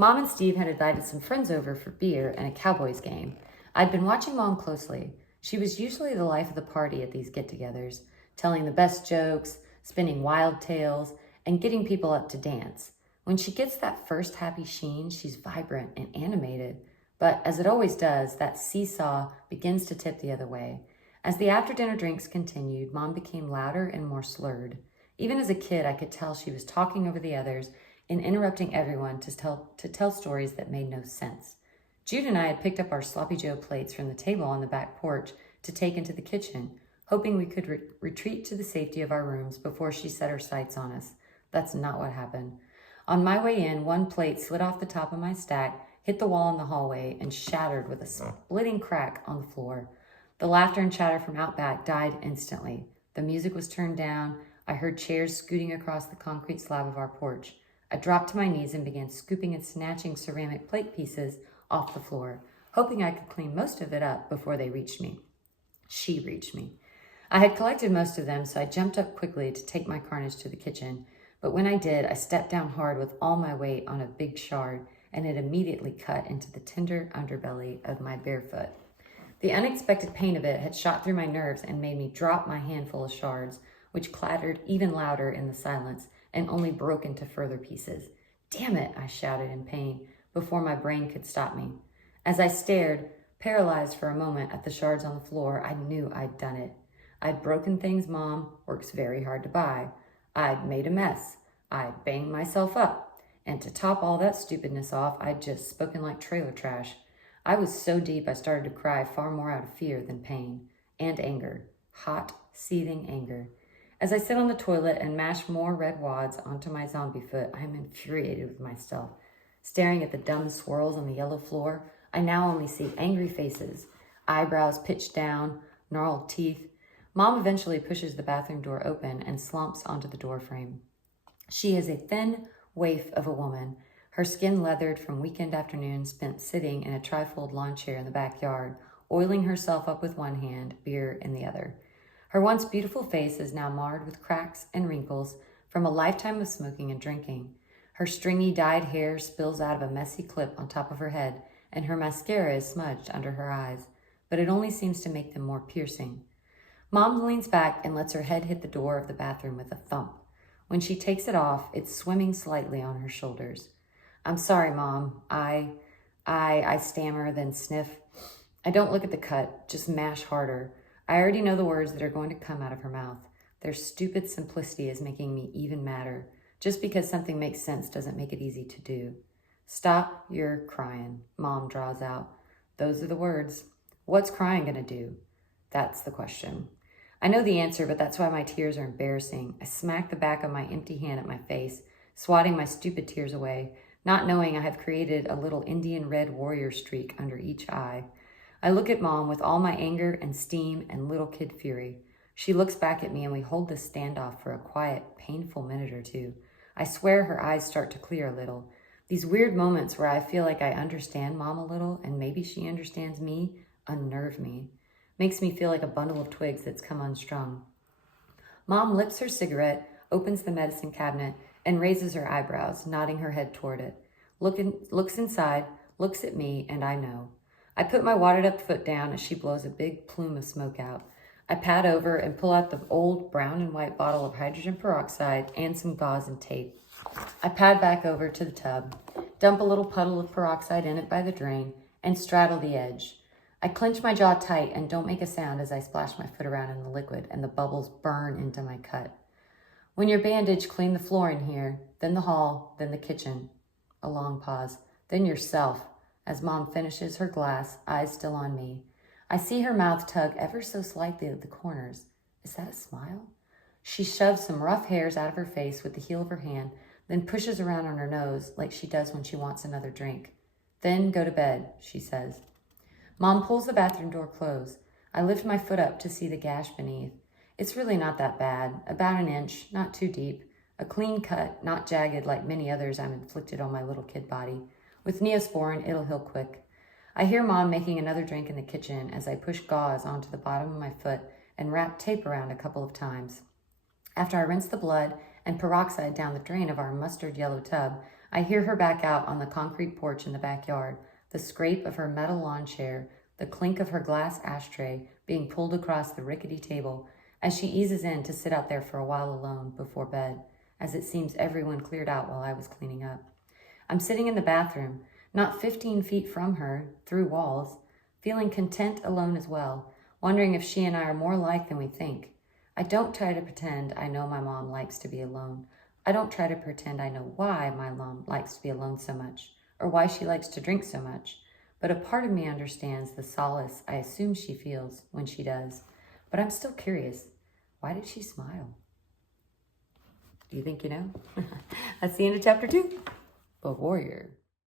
Mom and Steve had invited some friends over for beer and a Cowboys game. I'd been watching Mom closely. She was usually the life of the party at these get-togethers, telling the best jokes, spinning wild tales, and getting people up to dance. When she gets that first happy sheen, she's vibrant and animated. But as it always does, that seesaw begins to tip the other way. As the after-dinner drinks continued, Mom became louder and more slurred. Even as a kid, I could tell she was talking over the others and interrupting everyone to tell stories that made no sense. Jude and I had picked up our Sloppy Joe plates from the table on the back porch to take into the kitchen, hoping we could retreat to the safety of our rooms before she set her sights on us. That's not what happened. On my way in, one plate slid off the top of my stack, hit the wall in the hallway, and shattered with a splitting crack on the floor. The laughter and chatter from out back died instantly. The music was turned down. I heard chairs scooting across the concrete slab of our porch. I dropped to my knees and began scooping and snatching ceramic plate pieces off the floor, hoping I could clean most of it up before they reached me. She reached me. I had collected most of them, so I jumped up quickly to take my carnage to the kitchen. But when I did, I stepped down hard with all my weight on a big shard, and it immediately cut into the tender underbelly of my bare foot. The unexpected pain of it had shot through my nerves and made me drop my handful of shards, which clattered even louder in the silence and only broke into further pieces. Damn it, I shouted in pain before my brain could stop me. As I stared, paralyzed for a moment at the shards on the floor, I knew I'd done it. I'd broken things Mom works very hard to buy. I'd made a mess. I'd banged myself up. And to top all that stupidness off, I'd just spoken like trailer trash. I was so deep I started to cry far more out of fear than pain and anger. Hot, seething anger. As I sit on the toilet and mash more red wads onto my zombie foot, I am infuriated with myself. Staring at the dumb swirls on the yellow floor, I now only see angry faces, eyebrows pitched down, gnarled teeth. Mom eventually pushes the bathroom door open and slumps onto the doorframe. She is a thin waif of a woman, her skin leathered from weekend afternoons spent sitting in a trifold lawn chair in the backyard, oiling herself up with one hand, beer in the other. Her once beautiful face is now marred with cracks and wrinkles from a lifetime of smoking and drinking. Her stringy dyed hair spills out of a messy clip on top of her head, and her mascara is smudged under her eyes, but it only seems to make them more piercing. Mom leans back and lets her head hit the door of the bathroom with a thump. When she takes it off, it's swimming slightly on her shoulders. I'm sorry, Mom. I stammer, then sniff. I don't look at the cut, just mash harder. I already know the words that are going to come out of her mouth. Their stupid simplicity is making me even madder. Just because something makes sense doesn't make it easy to do. Stop your crying, Mom draws out. Those are the words. What's crying gonna do? That's the question. I know the answer, but that's why my tears are embarrassing. I smack the back of my empty hand at my face, swatting my stupid tears away, not knowing I have created a little Indian red warrior streak under each eye. I look at Mom with all my anger and steam and little kid fury. She looks back at me and we hold this standoff for a quiet, painful minute or two. I swear her eyes start to clear a little. These weird moments where I feel like I understand Mom a little and maybe she understands me unnerve me. Makes me feel like a bundle of twigs that's come unstrung. Mom lips her cigarette, opens the medicine cabinet, and raises her eyebrows, nodding her head toward it. Looks inside, looks at me, and I know. I put my wadded up foot down as she blows a big plume of smoke out. I pad over and pull out the old brown and white bottle of hydrogen peroxide and some gauze and tape. I pad back over to the tub, dump a little puddle of peroxide in it by the drain, and straddle the edge. I clench my jaw tight and don't make a sound as I splash my foot around in the liquid and the bubbles burn into my cut. When you're bandaged, clean the floor in here, then the hall, then the kitchen. A long pause, then yourself, as Mom finishes her glass, eyes still on me. I see her mouth tug ever so slightly at the corners. Is that a smile? She shoves some rough hairs out of her face with the heel of her hand, then pushes around on her nose like she does when she wants another drink. Then go to bed, she says. Mom pulls the bathroom door closed. I lift my foot up to see the gash beneath. It's really not that bad, about an inch, not too deep. A clean cut, not jagged like many others I'm inflicted on my little kid body. With Neosporin, it'll heal quick. I hear Mom making another drink in the kitchen as I push gauze onto the bottom of my foot and wrap tape around a couple of times. After I rinse the blood and peroxide down the drain of our mustard yellow tub, I hear her back out on the concrete porch in the backyard, the scrape of her metal lawn chair, the clink of her glass ashtray being pulled across the rickety table as she eases in to sit out there for a while alone before bed, as it seems everyone cleared out while I was cleaning up. I'm sitting in the bathroom, not 15 feet from her, through walls, feeling content alone as well, wondering if she and I are more alike than we think. I don't try to pretend I know my mom likes to be alone. I don't try to pretend I know why my mom likes to be alone so much, or why she likes to drink so much. But a part of me understands the solace I assume she feels when she does. But I'm still curious. Why did she smile? Do you think you know? That's the end of chapter 2. The Warrior.